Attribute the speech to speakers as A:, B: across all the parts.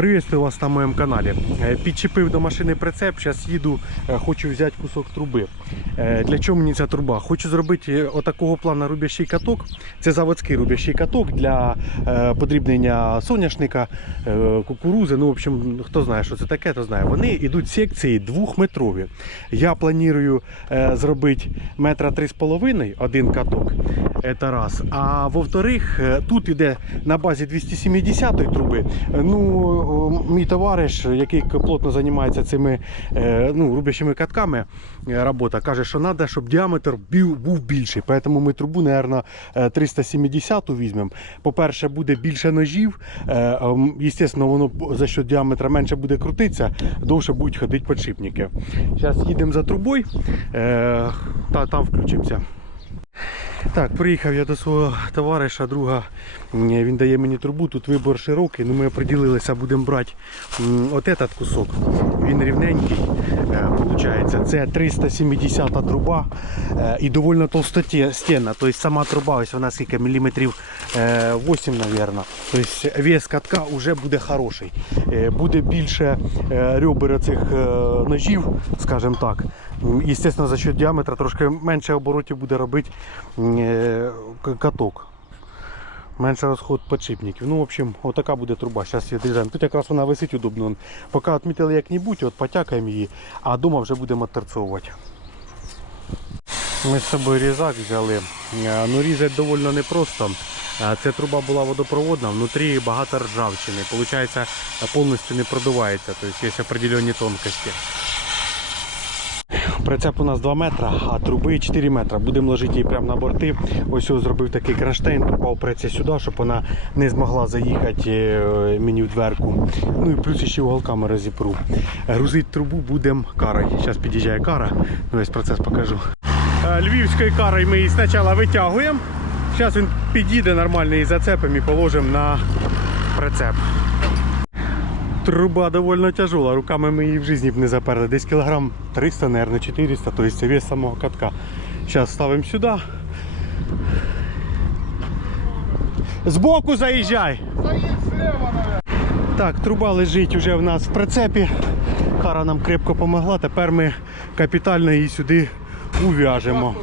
A: Приветствую вас на моєму каналі. Е, Підчепив до машини прицеп, зараз їду, е, хочу взяти кусок труби. Е, Для чого мені ця труба? Хочу зробити е, отакого плану рубящий каток. Це заводський рубящий каток для подрібнення соняшника, кукурузи. Ну, в общем, хто знає, що це таке, то знає. Вони йдуть секції двохметрові. Я планую зробити метра три з половиною один каток. Це раз. А во-вторых, тут іде на базі 270 труби. Ну, мій товариш, який плотно займається цими е, ну, рубящими катками, е, робота, каже, що треба, щоб діаметр був більший. Тому ми трубу, мабуть, 370 візьмемо. По-перше, буде більше ножів. Е, ем, воно за що діаметра менше буде крутитися, довше будуть ходити підшипники. Зараз їдемо за трубою, е, та там включимося. Так, приїхав я до свого товариша, друга. Він дає мені трубу, тут вибор широкий, ну ми оприділилися, будемо брати от этот кусок. Він рівненький, виходить. Це 370 труба е, і доволі толстостінна. Тобто сама труба, ось вона скільки міліметрів е, 8, мабуть. Тобто вес катка вже буде хороший. Е, Буде більше е, ребер цих ножів, скажімо так. Естественно, за счет діаметра трошки менше оборотів буде робити е, каток. Менше розход підшипників. Ну, в общем, отака буде труба. Зараз її дизайн. Тут якраз вона висить удобно. Поки відмітили як-небудь, от потякаємо її, а вдома вже будемо оттерцовувати. Ми з собою різак взяли. Е, Ну, різати доволі непросто. Е, Ця труба була водопроводна, внутрі багато ржавчини. Получається, повністю не продувається, тобто є определенні тонкості. Прицеп у нас 2 метра, а труби 4 метра. Будемо ложити її прямо на борти. Ось зробив такий кронштейн, труба опреться сюди, щоб вона не змогла заїхати е, мені в дверку. Ну і плюс ще уголками розіпру. Грузити трубу будемо карою. Зараз під'їжджає кара, весь процес покажу. Е, Львівською карою ми її спочатку витягуємо. Зараз він підійде нормально і зацепимо і положимо на прицеп. Труба довольно тяжела, руками ми її в житті б не заперли. Десь кілограм 300, наверное, 400, то есть вес самого катка. Зараз ставимо сюди. Збоку заїжджай. Так, труба лежить вже в нас в прицепі. Кара нам крепко допомогла. Тепер ми капітально її сюди ув'яжемо.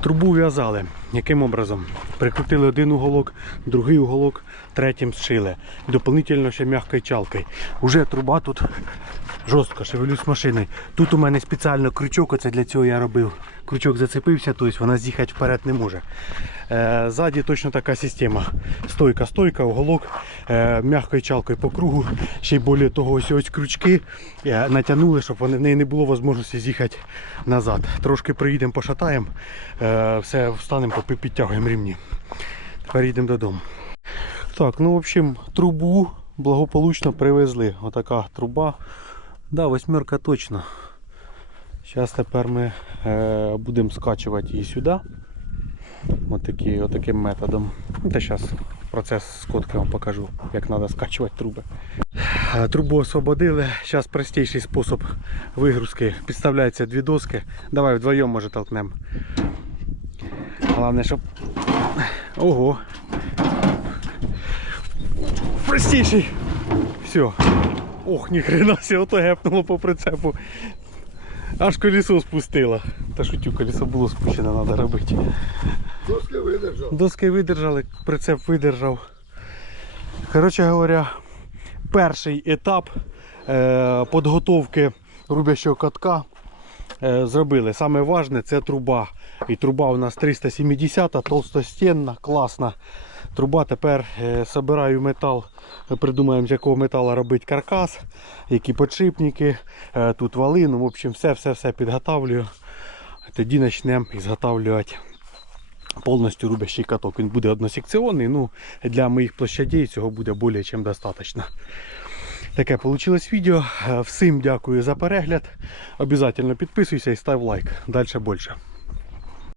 A: Трубу в'язали. Яким образом? Прикрутили один уголок, другий уголок, третім зшили. Дополнительно ще м'якою чалкою. Уже труба тут жорстко, шевелюсь машиною. Тут у мене спеціально крючок, оце для цього я робив. Крючок зацепився, тобто вона з'їхати вперед не може. Е, ззаді точно така система. Стойка, стойка, уголок, е, м'якою чалкою по кругу. Ще й більше того, ось ось крючки е, натягнули, щоб в неї не було можливості з'їхати назад. Трошки приїдемо, пошатаємо, все встанемо, підтягуємо рівні. Тепер їдемо додому. Так, ну в общем, трубу благополучно привезли. Отака труба. Да, восьмерка точно. Зараз тепер ми е, будемо скачувати її сюди. Отакі, отаким методом. Та зараз процес скотки вам покажу, як треба скачувати труби. Е, Трубу освободили. Зараз простіший спосіб вигрузки. Підставляються дві доски. Давай вдвоєм може толкнемо. Головне, щоб. Ого. Простіший. Все. Ох, ніхрена себе, ото гепнуло по прицепу. Аж колесо спустило. Та шутю, колесо було спущено, треба робити.
B: Доски выдержал.
A: Доски видержали, прицеп видержав. Коротше говоря, перший етап е, підготовки рубящого катка зробили. Саме важне це труба. І труба у нас 370, толстостінна, класна. Труба тепер е, собираю метал, придумаємо з якого металу робити каркас, які подшипники, е, тут вали, ну, в общем, все-все-все підготавлюю. Тоді почнемо ізготавлювати повністю рубящий каток. Він буде односекціонний, ну для моїх площадей цього буде більше, ніж достатньо. Таке вийшло відео. Всім дякую за перегляд. Обязательно підписуйся і став лайк. Далі більше.